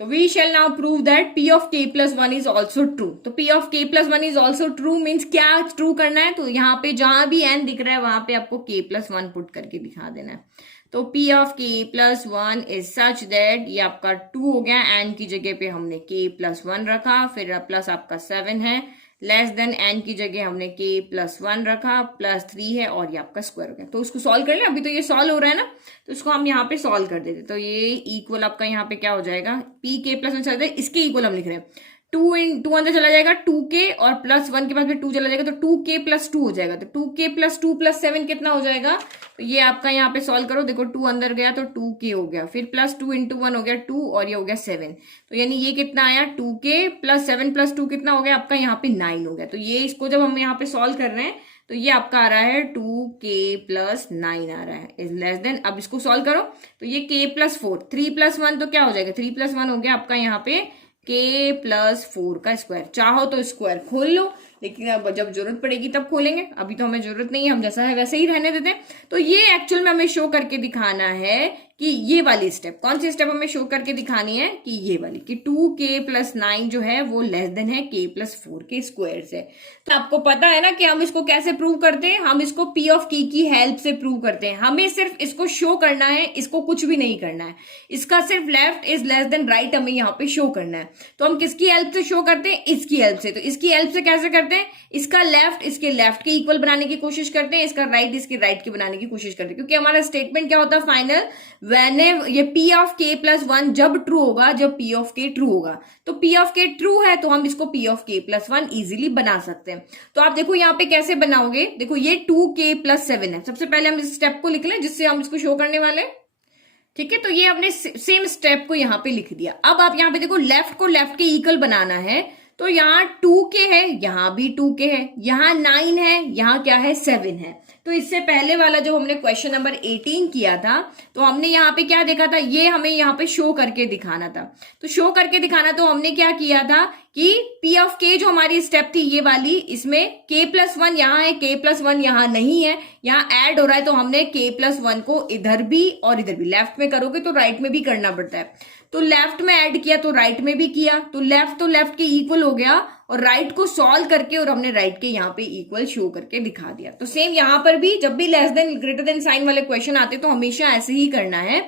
तो we shall now prove that P of k + 1 is also true. तो P of k + 1 is also true means क्या ट्रू करना है, तो यहाँ पे जहां भी n दिख रहा है वहां पे आपको k + 1 पुट करके दिखा देना है। तो P of k + 1 is such that, ये आपका 2 हो गया, n की जगह पे हमने k + 1 रखा, फिर प्लस आपका 7 है, लेस देन n की जगह हमने k + 1 रखा, +3 है और ये आपका स्क्वायर हो गया। तो उसको सॉल्व कर ले, अभी तो ये सॉल्व हो रहा है ना, तो इसको हम यहाँ पे सॉल्व कर देते। तो ये इक्वल आपका यहाँ पे क्या हो जाएगा, pk + 1 चला जाए, इसके इक्वल हम लिख रहे हैं 2 × 2 अंदर चला जाएगा 2k और +1 के पास भी 2 चला जाएगा, तो 2k + 2 हो जाएगा। तो 2k + 2 + 7 कितना हो जाएगा, तो ये आपका यहाँ पे सॉल्व करो, देखो 2 अंदर गया तो 2k हो गया, फिर +2 × 1 हो गया 2 और ये हो गया 7। तो यानी ये कितना आया, 2k + 7 + 2 कितना हो गया आपका यहाँ पे 9 हो गया। तो ये इसको जब हम यहाँ पे सॉल्व कर रहे हैं तो ये आपका आ रहा है 2k + 9 आ रहा है इज लेस देन, अब इसको सॉल्व करो तो ये k + 4, 3 + 1 तो क्या हो जाएगा, 3 + 1 हो गया आपका यहाँ पे k + 4 का स्क्वायर। चाहो तो स्क्वायर खोल लो, लेकिन अब जब जरूरत पड़ेगी तब खोलेंगे, अभी तो हमें जरूरत नहीं है, हम जैसा है वैसे ही रहने देते हैं। तो ये एक्चुअल में हमें शो करके दिखाना है कि ये वाली स्टेप, कौन सी स्टेप हमें शो करके दिखानी है कि ये वाली, कि 2k + 9 जो है वो लेस देन है k + 4 के स्क्वायर से। तो आपको पता है ना कि हम इसको कैसे प्रूव करते हैं, हम इसको p ऑफ k की हेल्प से प्रूव करते हैं। हमें सिर्फ इसको शो करना है, इसको कुछ भी नहीं करना है, इसका सिर्फ left is less then right हमें यहाँ पे शो करना है। तो हम किसकी हेल्प से शो करते हैं, इसकी हेल्प से। तो इसकी हेल्प से कैसे करते हैं, इसका लेफ्ट इसके लेफ्ट के इक्वल बनाने की कोशिश करते हैं, इसका राइट इसके राइट के बनाने की कोशिश करते हैं, क्योंकि हमारा स्टेटमेंट क्या होता है फाइनल, व्हेन ये p ऑफ k + 1 जब ट्रू होगा, जब p ऑफ k ट्रू होगा। तो p ऑफ k ट्रू है तो हम इसको p ऑफ k + 1 इजीली बना सकते हैं। तो आप देखो यहाँ पे कैसे बनाओगे, देखो ये 2k + 7 है। सबसे पहले हम इस स्टेप को लिख लें जिससे हम इसको शो करने वाले, ठीक है। तो ये हमने सेम स्टेप को यहाँ पे लिख दिया। अब आप यहाँ पे देखो लेफ्ट को लेफ्ट के इक्वल बनाना है, तो यहाँ 2k है, यहाँ भी 2k है, यहाँ 9 है, यहाँ क्या है 7 है। तो इससे पहले वाला जो हमने क्वेश्चन नंबर 18 किया था, तो हमने यहाँ पे क्या देखा था, ये हमें यहाँ पे शो करके दिखाना था। तो शो करके दिखाना, तो हमने क्या किया था कि p ऑफ k जो हमारी स्टेप थी ये वाली, इसमें k + 1 यहाँ है, k + 1 यहाँ नहीं है, यहाँ ऐड हो रहा है। तो हमने k + 1 को इधर भी और इधर भी, लेफ्ट में करोगे तो राइट में भी करना पड़ता है, तो लेफ्ट में ऐड किया तो राइट में भी किया, तो लेफ्ट के इक्वल हो गया, और राइट को सॉल्व करके और हमने राइट के यहाँ पे इक्वल शो करके दिखा दिया। तो सेम यहाँ पर भी जब भी less than greater than sign वाले क्वेश्चन आते तो हमेशा ऐसे ही करना है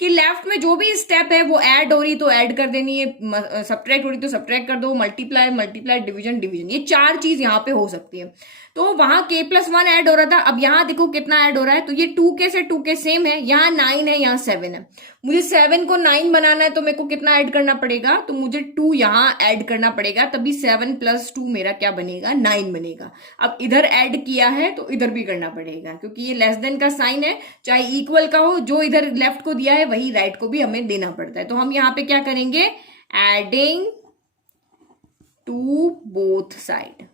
कि लेफ्ट में जो भी स्टेप है वो ऐड हो रही तो ऐड कर देनी है, सब्ट्रैक्ट हो रही तो सब्ट्रैक्ट कर दो, मल्टीप्लाई डिवीजन, ये 4 चीज यहाँ पे हो सकती है। तो वहां k + 1 ऐड हो रहा था, अब यहाँ देखो कितना ऐड हो रहा है, तो ये 2k से 2k सेम है, यहाँ 9 है, यहाँ 7 है। मुझे 7 को 9 बनाना है तो मेरे को कितना ऐड करना पड़ेगा, तो मुझे 2 यहाँ ऐड करना पड़ेगा, तभी 7 + 2 मेरा क्या बनेगा, 9 बनेगा। अब इधर ऐड किया है तो इधर भी करना पड़ेगा, क्योंकि ये लेस देन का साइन है, चाहे इक्वल का हो, जो इधर लेफ्ट को दिया है वही राइट को भी हमें देना पड़ता है। तो हम यहाँ पे क्या करेंगे, एडिंग टू बोथ साइड,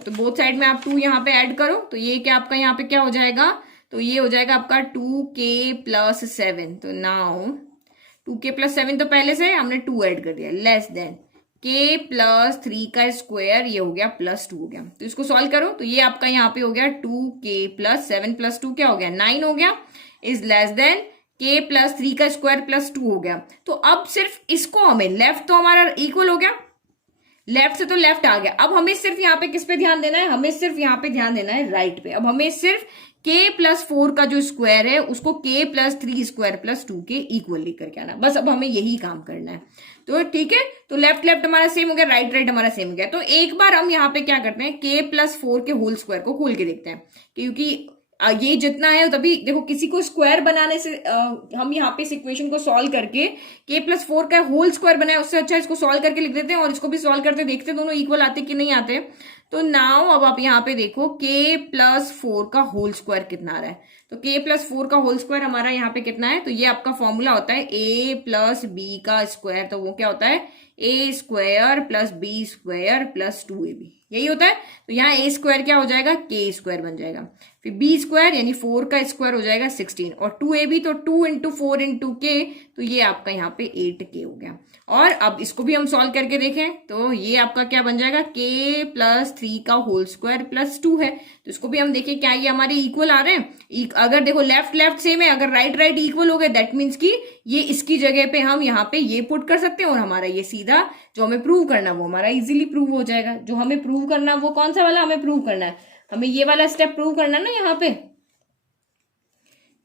तो बोथ साइड में आप 2 यहाँ पे ऐड करो, तो ये क्या आपका यहाँ पे क्या हो जाएगा, तो ये हो जाएगा आपका 2k + 7। तो नाउ 2k + 7 तो पहले से हमने 2 ऐड कर दिया, लेस देन k + 3 का स्क्वायर, ये हो गया +2 हो गया। तो इसको सॉल्व करो, तो ये आपका यहाँ पे हो गया 2k + 7 + 2 क्या हो गया, 9 हो गया, इज लेस देन k + 3 का स्क्वायर +2 हो गया। तो अब सिर्फ इसको हमें, लेफ्ट तो हमारा इक्वल हो गया, लेफ्ट से तो लेफ्ट आ गया, अब हमें सिर्फ यहाँ पे किस पे ध्यान देना है, हमें सिर्फ यहाँ पे ध्यान देना है राइट पे। अब हमें सिर्फ k + 4 का जो स्क्वायर है उसको k + 3 स्क्वायर + 2 के इक्वल लेकर के आना, बस अब हमें यही काम करना है। तो ठीक है, तो लेफ्ट हमारा सेम हो गया, राइट हमारा सेम हो गया। तो एक बार हम यहाँ पे क्या करते हैं, k + 4 के होल स्क्वायर को खोल के देखते हैं, क्योंकि ये जितना है, तभी देखो किसी को स्क्वायर बनाने से हम यहाँ पे इस इक्वेशन को सॉल्व करके k + 4 का होल स्क्वायर बनाए, उससे अच्छा इसको सॉल्व करके लिख देते हैं और इसको भी सॉल्व करते देखते दोनों इक्वल आते कि नहीं आते। तो नाउ अब आप यहाँ पे देखो k + 4 का होल स्क्वायर कितना आ रहा है, तो k + 4 का होल स्क्वायर हमारा यहाँ पे कितना है, तो ये आपका फॉर्मूला होता है a + b का स्क्वायर, तो वो क्या होता है a² + b² + 2ab, यही होता है। तो यहाँ a² क्या हो जाएगा, k² बन जाएगा, फिर b² यानी 4 का स्क्वायर हो जाएगा 16, और 2ab तो 2 × 4 × k, तो ये आपका यहाँ पे 8k हो गया। और अब इसको भी हम सॉल्व करके देखें, तो ये आपका क्या बन जाएगा, k + 3 का होल स्क्वायर +2 है, तो इसको भी हम देखें क्या ये हमारे इक्वल आ रहे हैं। अगर देखो लेफ्ट सेम है, अगर राइट इक्वल हो गए, दैट मीन्स कि ये इसकी जगह पे हम यहाँ पे ये पुट कर सकते हैं, और हमारा ये सीधा जो हमें प्रूव करना वो हमारा इजीली प्रूव हो जाएगा। जो हमें प्रूव करना वो कौन सा वाला हमें प्रूव करना है, हमें ये वाला स्टेप प्रूव करना है ना, यहाँ पे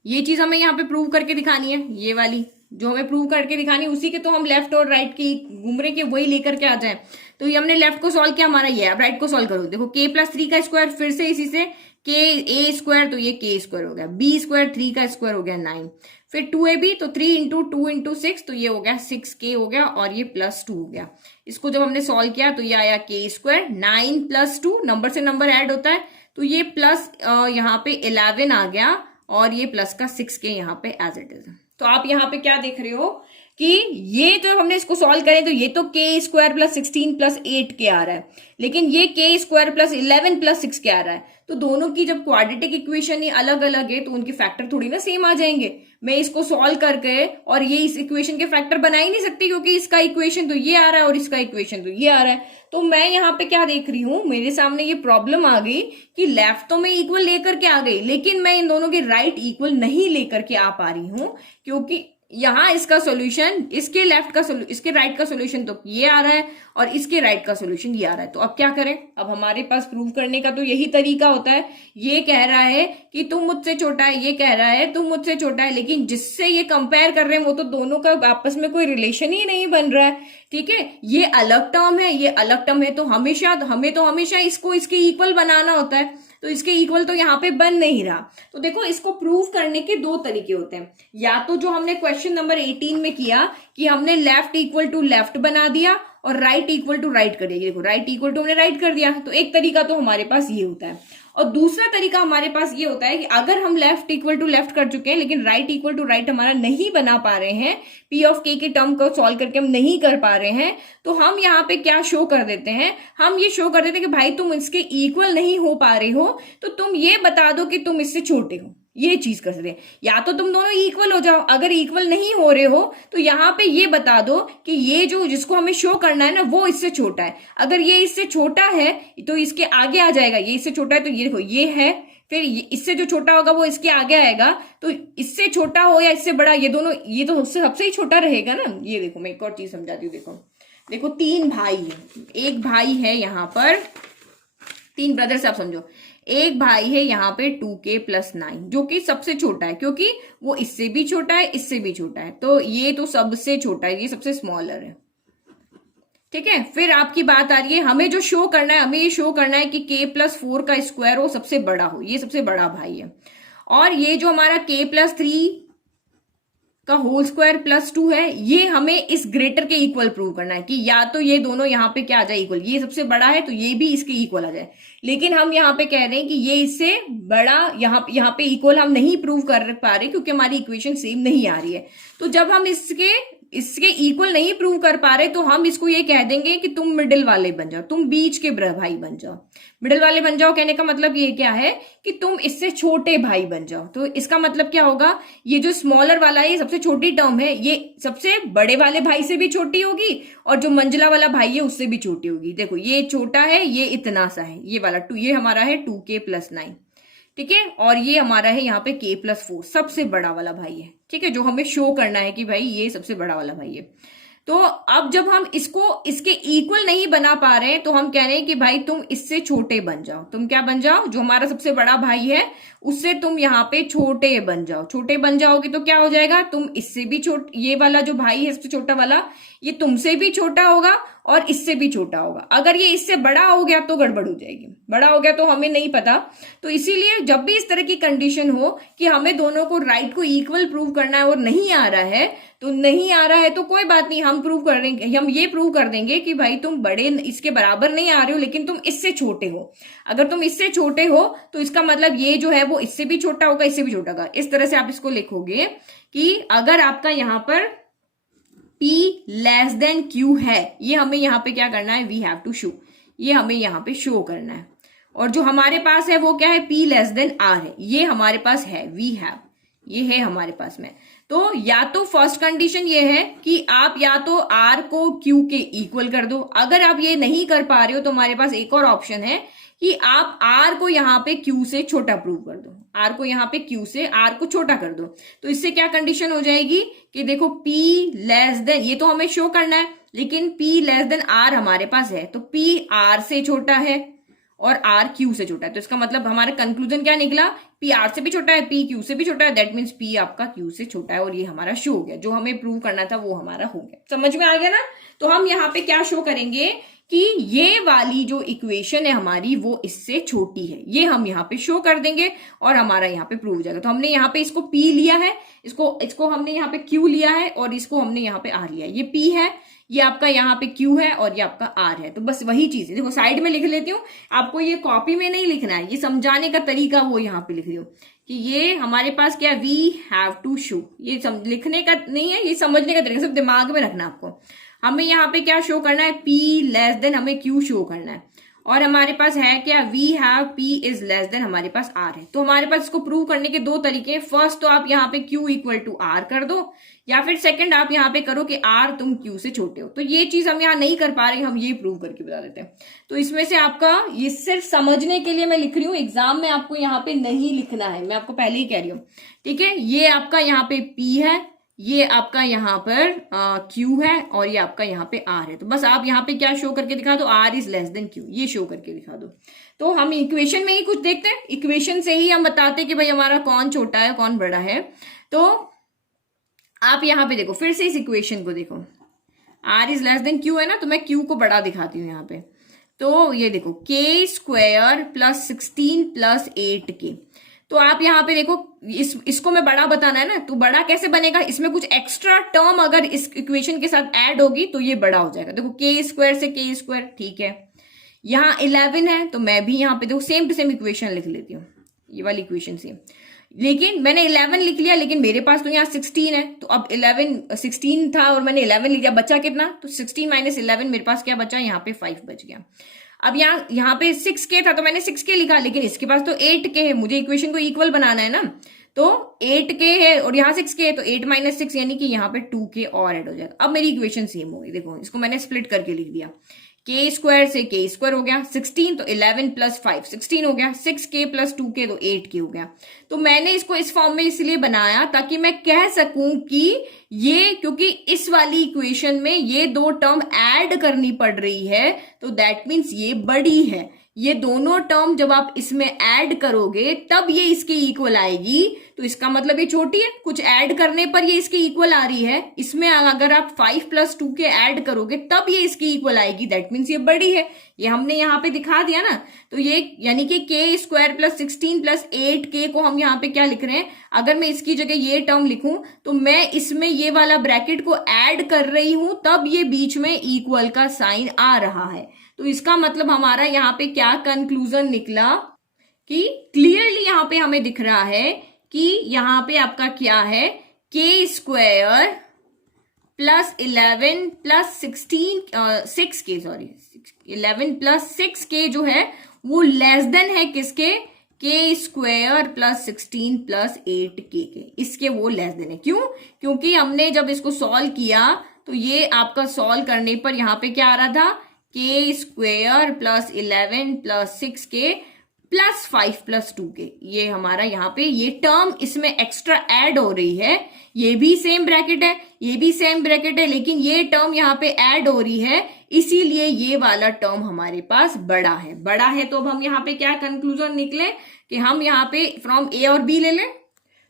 ये चीज हमें यहाँ पे प्रूव करके दिखानी है, ये वाली जो हमें प्रूव करके दिखानी है, उसी के तो हम लेफ्ट और राइट की घूम रहे के वही लेकर के आ जाए। तो ये हमने लेफ्ट को सॉल्व किया, हमारा ये, अब राइट को सॉल्व करो, देखो k + 3 का स्क्वायर, फिर से इसी से a², तो ये k² हो गया, b² 3 का स्क्वायर हो गया 9, फिर 2ab तो 3 × 2 × 6, तो ये हो गया 6k हो गया, और ये +2 हो गया। इसको जब हमने सॉल्व किया तो ये आया k², 9 + 2, नंबर से नंबर ऐड होता है, तो ये प्लस यहाँ पे 11 आ गया, और ये प्लस का 6k यहाँ पे एज इट इज। तो आप यहाँ पे क्या देख रहे हो, कि ये जो हमने इसको सॉल्व करें तो ये तो k square plus 16 plus 8k आ रहा है, लेकिन ये k square plus 11 plus 6k आ रहा है। तो दोनों की जब क्वाड्रेटिक इक्वेशन ही अलग अलग है तो उनके फैक्टर थोड़ी ना सेम आ जाएंगे। मैं इसको सॉल्व करके और ये इस इक्वेशन के फैक्टर बना ही नहीं सकती, क्योंकि इसका इक्वेशन तो ये आ रहा है और इसका इक्वेशन तो ये आ रहा है। तो मैं यहाँ पे क्या देख रही हूं, मेरे सामने ये प्रॉब्लम आ गई कि लेफ्ट तो मैं इक्वल लेकर के आ गई, लेकिन मैं इन दोनों के राइट इक्वल नहीं लेकर के आ पा रही हूं, क्योंकि यहाँ इसका सॉल्यूशन इसके लेफ्ट का इसके राइट का सॉल्यूशन तो ये आ रहा है और इसके राइट का सॉल्यूशन ये आ रहा है। तो अब क्या करें, अब हमारे पास प्रूव करने का तो यही तरीका होता है। ये कह रहा है कि तुम मुझसे छोटा है, ये कह रहा है तुम मुझसे छोटा है, लेकिन जिससे ये कंपेयर कर रहे हैं वो तो दोनों का आपस में कोई रिलेशन ही नहीं बन रहा है। ठीक है, ये अलग टर्म है, ये अलग टर्म है, तो हमेशा इसको इसके इक्वल बनाना होता है। तो इसके इक्वल तो यहाँ पे बन नहीं रहा। तो देखो, इसको प्रूव करने के दो तरीके होते हैं। या तो जो हमने क्वेश्चन नंबर 18 में किया कि हमने लेफ्ट इक्वल टू लेफ्ट बना दिया और राइट इक्वल टू राइट कर दिया। देखो, राइट इक्वल टू हमने राइट कर दिया, तो एक तरीका तो हमारे पास ये होता है। और दूसरा तरीका हमारे पास ये होता है कि अगर हम लेफ्ट इक्वल टू लेफ्ट कर चुके हैं लेकिन राइट इक्वल टू राइट हमारा नहीं बना पा रहे हैं, पी ऑफ के टर्म को सॉल्व करके हम नहीं कर पा रहे हैं, तो हम यहाँ पे क्या शो कर देते हैं, हम ये शो कर देते हैं कि भाई तुम इसके इक्वल नहीं हो पा रहे हो तो तुम ये बता दो कि तुम इससे छोटे हो। ये चीज कर सकते हैं। या तो तुम दोनों इक्वल हो जाओ, अगर इक्वल नहीं हो रहे हो तो यहाँ पे ये बता दो कि ये जो जिसको हमें शो करना है ना वो इससे छोटा है। अगर ये इससे छोटा है तो इसके आगे आ जाएगा, ये इससे छोटा है तो ये देखो ये है, फिर इससे जो छोटा होगा वो इसके आगे आएगा, तो इससे छोटा हो या इससे बड़ा, ये दोनों, ये तो उससे सबसे ही छोटा रहेगा ना। ये देखो, मैं एक और चीज समझाती हूँ। देखो 3 भाई है, एक भाई है यहाँ पर, 3 ब्रदर्स आप समझो, एक भाई है यहाँ पे 2k प्लस 9 जो कि सबसे छोटा है, क्योंकि वो इससे भी छोटा है, इससे भी छोटा है, तो ये तो सबसे छोटा है, ये सबसे स्मॉलर है। ठीक है, फिर आपकी बात आ रही है, हमें जो शो करना है, हमें ये शो करना है कि k प्लस 4 का स्क्वायर हो सबसे बड़ा हो, ये सबसे बड़ा भाई है। और ये जो हमारा k प्लस 3 का होल स्क्वायर प्लस 2 है, ये हमें इस ग्रेटर के इक्वल प्रूव करना है कि या तो ये दोनों यहाँ पे क्या आ जाए इक्वल, ये सबसे बड़ा है तो ये भी इसके इक्वल आ जाए। लेकिन हम यहाँ पे कह रहे हैं कि ये इससे बड़ा, यहाँ पे इक्वल हम नहीं प्रूव कर पा रहे क्योंकि हमारी इक्वेशन सेम नहीं आ रही है। तो जब हम इसके इक्वल नहीं प्रूव कर पा रहे तो हम इसको ये कह देंगे कि तुम मिडिल वाले बन जाओ, तुम बीच के भाई बन जाओ। मिडिल वाले बन जाओ कहने का मतलब ये क्या है कि तुम इससे छोटे भाई बन जाओ। तो इसका मतलब क्या होगा, ये जो स्मॉलर वाला है ये सबसे छोटी टर्म है, ये सबसे बड़े वाले भाई से भी छोटी होगी और जो मंजिला वाला भाई है उससे भी छोटी होगी। देखो ये छोटा है, ये इतना सा है, ये वाला 2, ये हमारा है 2k प्लस 9। ठीक है, और ये हमारा है यहाँ पे k प्लस 4, सबसे बड़ा वाला भाई है। ठीक है, जो हमें शो करना है कि भाई ये सबसे बड़ा वाला भाई है। तो अब जब हम इसको इसके इक्वल नहीं बना पा रहे हैं तो हम कह रहे हैं कि भाई तुम इससे छोटे बन जाओ। तुम क्या बन जाओ, जो हमारा सबसे बड़ा भाई है उससे तुम यहाँ पे छोटे बन जाओ। छोटे बन जाओगे तो क्या हो जाएगा, तुम इससे भी ये वाला जो भाई है सबसे छोटा वाला, ये तुमसे भी छोटा होगा और इससे भी छोटा होगा। अगर ये इससे बड़ा हो गया तो गड़बड़ हो जाएगी, बड़ा हो गया तो हमें नहीं पता। तो इसीलिए जब भी इस तरह की कंडीशन हो कि हमें दोनों को राइट को इक्वल प्रूव करना है और नहीं आ रहा है, तो नहीं आ रहा है तो कोई बात नहीं, हम ये प्रूव कर देंगे कि भाई तुम बड़े इसके बराबर नहीं आ रहे हो लेकिन तुम इससे छोटे हो। अगर तुम इससे छोटे हो तो इसका मतलब ये जो है वो इससे भी छोटा होगा, इससे भी छोटा होगा। इस तरह से आप इसको लिखोगे कि अगर आपका यहाँ पर P लेस देन Q है, ये हमें यहाँ पे क्या करना है, वी हैव टू शो, ये हमें यहाँ पे शो करना है। और जो हमारे पास है वो क्या है, P लेस देन R है, ये हमारे पास है, वी हैव, ये है हमारे पास में। तो या तो फर्स्ट कंडीशन ये है कि आप या तो R को Q के इक्वल कर दो। अगर आप ये नहीं कर पा रहे हो तो हमारे पास एक और ऑप्शन है कि आप R को यहाँ पे Q से छोटा प्रूव कर दो, R को यहाँ पे Q से R को छोटा कर दो। तो इससे क्या कंडीशन हो जाएगी कि देखो P लेस देन, ये तो हमें शो करना है लेकिन P लेस देन R हमारे पास है, तो P R से छोटा है और R Q से छोटा है। तो इसका मतलब हमारा कंक्लूजन क्या निकला, P R से भी छोटा है, P Q से भी छोटा है, दैट मीन्स P आपका Q से छोटा है। और ये हमारा शो हो गया, जो हमें प्रूव करना था वो हमारा हो गया। समझ में आ गया ना। तो हम यहाँ पे क्या शो करेंगे कि ये वाली जो इक्वेशन है हमारी वो इससे छोटी है, ये हम यहाँ पे शो कर देंगे और हमारा यहाँ पे प्रूव हो जाएगा। तो हमने यहाँ पे इसको P लिया है, इसको हमने यहाँ पे Q लिया है और इसको हमने यहाँ पे R लिया है। ये P है, ये आपका यहाँ पे Q है और ये आपका R है। तो बस वही चीज है, देखो साइड में लिख लेती हूँ, आपको ये कॉपी में नहीं लिखना है, ये समझाने का तरीका वो यहाँ पे लिख रही हूँ कि ये हमारे पास क्या, वी हैव टू शो, ये लिखने का नहीं है, ये समझने का तरीका, सिर्फ दिमाग में रखना आपको। हमें यहाँ पे क्या शो करना है, P लेस देन हमें Q शो करना है, और हमारे पास है क्या, we have P is less than हमारे पास R है। तो हमारे पास इसको प्रूव करने के दो तरीके हैं, फर्स्ट तो आप यहाँ पे Q इक्वल टू R कर दो, या फिर सेकंड आप यहाँ पे करो कि R तुम Q से छोटे हो। तो ये चीज हम यहाँ नहीं कर पा रहे, हम ये प्रूव करके बता देते हैं। तो इसमें से आपका ये सिर्फ समझने के लिए मैं लिख रही हूँ, एग्जाम में आपको यहाँ पे नहीं लिखना है, मैं आपको पहले ही कह रही हूँ, ठीक है। ये आपका यहाँ पे P है, ये आपका यहाँ पर Q है, और ये आपका यहाँ पे R है। तो बस आप यहाँ पे क्या शो करके दिखा दो, R is less then Q, ये शो करके दिखा दो। तो हम इक्वेशन में ही कुछ देखते हैं, इक्वेशन से ही हम बताते हैं कि भाई हमारा कौन छोटा है कौन बड़ा है। तो आप यहाँ पे देखो, फिर से इस इक्वेशन को देखो, R is less then Q है ना, तो मैं Q को बड़ा दिखाती हूँ यहाँ पे। तो ये देखो k square plus 16 plus 8k, तो आप यहाँ पे देखो इसको मैं बड़ा बताना है ना, तो बड़ा कैसे बनेगा, इसमें कुछ एक्स्ट्रा टर्म अगर इस इक्वेशन के साथ ऐड होगी तो ये बड़ा हो जाएगा। देखो k स्क्वायर से k स्क्वायर, ठीक है। यहाँ 11 है, तो मैं भी यहाँ पे देखो सेम टू सेम इक्वेशन लिख लेती हूँ, ये वाली इक्वेशन सेम, लेकिन मैंने 11 लिख लिया, लेकिन मेरे पास तो यहाँ 16 है, तो अब 16 था और मैंने 11 लिख दिया, बचा कितना, तो 16 माइनस 11 मेरे पास क्या बचा, यहाँ पे 5 बच गया। अब यहाँ पे 6k था तो मैंने 6k लिखा, लेकिन इसके पास तो 8k है, मुझे इक्वेशन को इक्वल बनाना है ना, तो 8k है और यहाँ 6k है, तो 8 माइनस 6 यानी कि यहाँ पे 2k और ऐड हो जाएगा। अब मेरी इक्वेशन सेम हो गई, देखो इसको मैंने स्प्लिट करके लिख दिया, k स्क्वायर से k स्क्वायर हो गया, 16 तो 11 प्लस 5 16 हो गया, 6k प्लस 2k तो 8k हो गया। तो मैंने इसको इस फॉर्म में इसलिए बनाया ताकि मैं कह सकूं कि ये, क्योंकि इस वाली इक्वेशन में ये दो टर्म ऐड करनी पड़ रही है, तो दैट मीन्स ये बड़ी है। ये दोनों टर्म जब आप इसमें ऐड करोगे तब ये इसके इक्वल आएगी, तो इसका मतलब ये छोटी है, कुछ ऐड करने पर ये इसके इक्वल आ रही है। इसमें अगर आप 5 प्लस 2 के ऐड करोगे तब ये इसकी इक्वल आएगी, दैट मीन्स ये बड़ी है। ये हमने यहाँ पे दिखा दिया ना, तो ये यानी कि k square plus 16 plus 8k को हम यहाँ पे क्या लिख रहे हैं, अगर मैं इसकी जगह ये टर्म लिखूं तो मैं इसमें ये वाला ब्रैकेट को ऐड कर रही हूं, तब ये बीच में इक्वल का साइन आ रहा है। तो इसका मतलब हमारा यहाँ पे क्या कंक्लूजन निकला कि क्लियरली यहाँ पे हमें दिख रहा है कि यहाँ पे आपका क्या है, k square plus 11 plus 6k, sorry 11 plus 6k जो है वो लेस देन है किसके, k square plus 16 plus 8k के, इसके वो लेस देन है। क्यों, क्योंकि हमने जब इसको सॉल्व किया तो ये आपका सॉल्व करने पर यहाँ पे क्या आ रहा था, k square plus 11 plus 6k plus 5 plus 2k, ये हमारा यहाँ पे ये टर्म इसमें एक्स्ट्रा ऐड हो रही है। ये भी सेम ब्रैकेट है, ये भी सेम ब्रैकेट है, लेकिन ये टर्म यहाँ पे ऐड हो रही है, इसीलिए ये वाला टर्म हमारे पास बड़ा है। बड़ा है तो अब हम यहाँ पे क्या कंक्लूजन निकले कि हम यहाँ पे फ्रॉम a और b ले लें।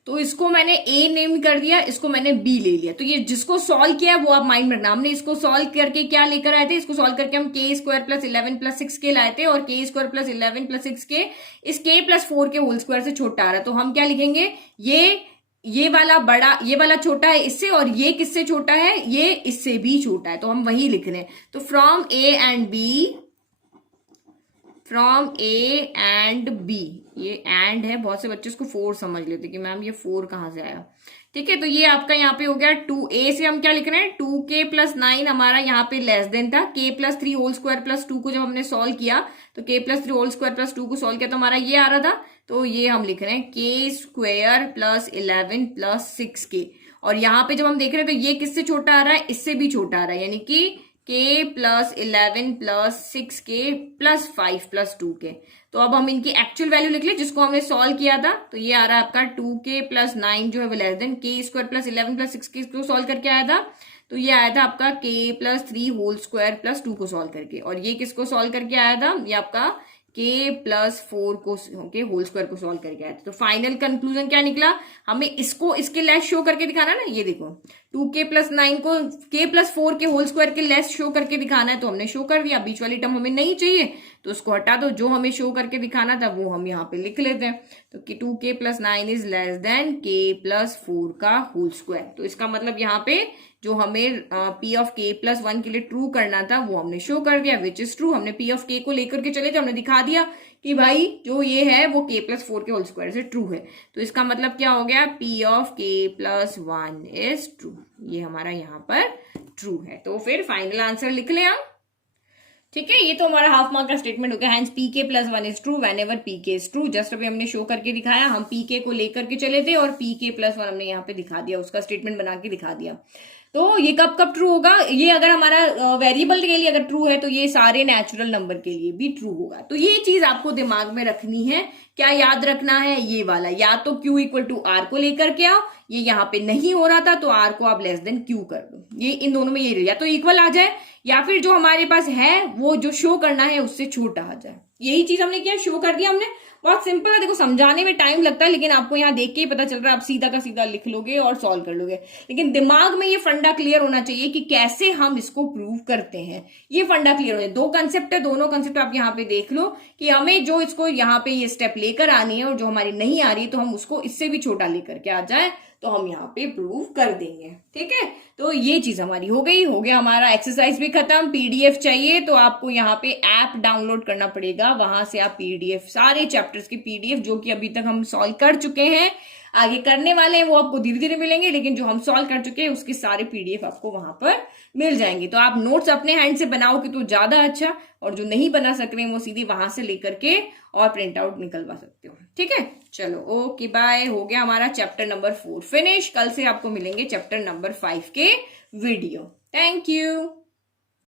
तो इसको मैंने a नेम कर दिया, इसको मैंने b ले लिया। तो ये जिसको सॉल्व किया वो आप माइंड में रखना, हमने इसको सॉल्व करके क्या लेकर आए थे, इसको सॉल्व करके हम k square plus 11 plus 6k लाए थे, और k square plus 11 plus 6k इस k प्लस 4 के होल स्क्वायर से छोटा आ रहा है। तो हम क्या लिखेंगे, ये वाला बड़ा, ये वाला छोटा है इससे, और ये किससे छोटा है, ये इससे भी छोटा है, तो हम वही लिख रहे हैं। तो from a and b, from a and b, ये एंड है, बहुत से बच्चे इसको 4 समझ लेते कि मैम ये 4 कहां से आया, ठीक है। तो ये आपका यहाँ पे हो गया 2a से हम क्या लिख रहे हैं, 2k प्लस 9 हमारा यहाँ पे लेस देन था, k plus 3 whole square plus 2 को जब हमने सॉल्व किया तो k plus 3 whole square plus 2 को सॉल्व किया तो हमारा ये आ रहा था। तो ये हम लिख रहे हैं k square plus 11 plus 6k, और यहाँ पे जब हम देख रहे हैं तो ये किससे छोटा आ रहा है, इससे भी छोटा आ रहा है, यानी कि k plus 11 plus 6k plus 5 plus 2k। तो अब हम इनकी एक्चुअल वैल्यू लिख ले जिसको हमने सॉल्व किया था, तो ये आ रहा है आपका 2k प्लस 9 जो है वो less than k square plus 11 plus 6k को सॉल्व करके आया था, तो ये आया था आपका k plus 3 whole square plus 2 को सॉल्व करके, और ये किसको सॉल्व करके आया था, ये आपका k प्लस 4 को होल स्क्वायर को सॉल्व करके आया था। तो फाइनल कंक्लूजन क्या निकला, हमें इसको इसके लेस शो करके दिखाना ना, ये देखो 2k प्लस 9 को k प्लस 4 के होल स्क्वायर के लेस शो करके दिखाना है, तो हमने शो कर दिया। बीच वाली टर्म हमें नहीं चाहिए तो उसको हटा दो, जो हमें शो करके दिखाना था वो हम यहाँ पे लिख लेते हैं। तो 2k plus 9 is less then k plus 4 का होल स्क्वायर। तो इसका मतलब यहाँ पे जो हमें पी ऑफ के प्लस 1 के लिए ट्रू करना था वो हमने शो कर दिया, विच इज ट्रू। हमने पी ऑफ के को लेकर के चले थे, हमने दिखा दिया कि भाई जो ये है वो के प्लस 4 के होल स्क्वायर से ट्रू है। तो इसका मतलब क्या हो गया, पी ऑफ के प्लस 1 इज ट्रू, ये हमारा यहाँ पर ट्रू है। तो फिर फाइनल आंसर लिख लें हम, ठीक है। ये तो हमारा हाफ मार्क का स्टेटमेंट हो गया। हैंस पी के plus 1 is true when ever P के इज ट्रू। जस्ट अभी हमने शो करके दिखाया, हम पी के को लेकर के चले थे और पी के प्लस 1 हमने यहाँ पे दिखा दिया, उसका स्टेटमेंट बना के दिखा दिया। तो ये कब कब ट्रू होगा, ये अगर हमारा वेरिएबल के लिए अगर ट्रू है तो ये सारे नेचुरल नंबर के लिए भी ट्रू होगा। तो ये चीज आपको दिमाग में रखनी है। क्या याद रखना है, ये वाला, या तो Q इक्वल टू आर को लेकर के आओ, ये यहाँ पे नहीं हो रहा था तो आर को आप लेस देन Q कर दो। ये इन दोनों में ये या तो इक्वल आ जाए या फिर जो हमारे पास है वो जो शो करना है उससे छोटा आ जाए। यही चीज हमने किया, शो कर दिया हमने। बहुत सिंपल है, देखो समझाने में टाइम लगता है लेकिन आपको यहाँ देख के ही पता चल रहा है, आप सीधा का सीधा लिख लोगे और सॉल्व कर लोगे। लेकिन दिमाग में ये फंडा क्लियर होना चाहिए कि कैसे हम इसको प्रूव करते हैं, ये फंडा क्लियर हो जाए। दो कंसेप्ट है, दोनों कंसेप्ट आप यहाँ पे देख लो कि हमें जो इसको यहाँ पे ये स्टेप लेकर आनी है और जो हमारी नहीं आ रही है तो हम उसको इससे भी छोटा लेकर के आ जाए तो हम यहाँ पे प्रूव कर देंगे, ठीक है। तो ये चीज हमारी हो गया हमारा एक्सरसाइज भी खत्म। पीडीएफ चाहिए तो आपको यहाँ पे ऐप डाउनलोड करना पड़ेगा, वहां से आप पीडीएफ, सारे चैप्टर्स की पीडीएफ जो कि अभी तक हम सॉल्व कर चुके हैं, आगे करने वाले हैं, वो आपको धीरे धीरे मिलेंगे, लेकिन जो हम सॉल्व कर चुके हैं उसके सारे पीडीएफ आपको वहां पर मिल जाएंगे। तो आप नोट्स अपने हैंड से बनाओगे तो ज्यादा अच्छा, और जो नहीं बना सक रहे हैं वो सीधे वहां से लेकर के और प्रिंट आउट निकलवा सकते हो, ठीक है। चलो ओके बाय, हो गया हमारा चैप्टर नंबर 4 फिनिश। कल से आपको मिलेंगे चैप्टर नंबर 5 के वीडियो। Thank you.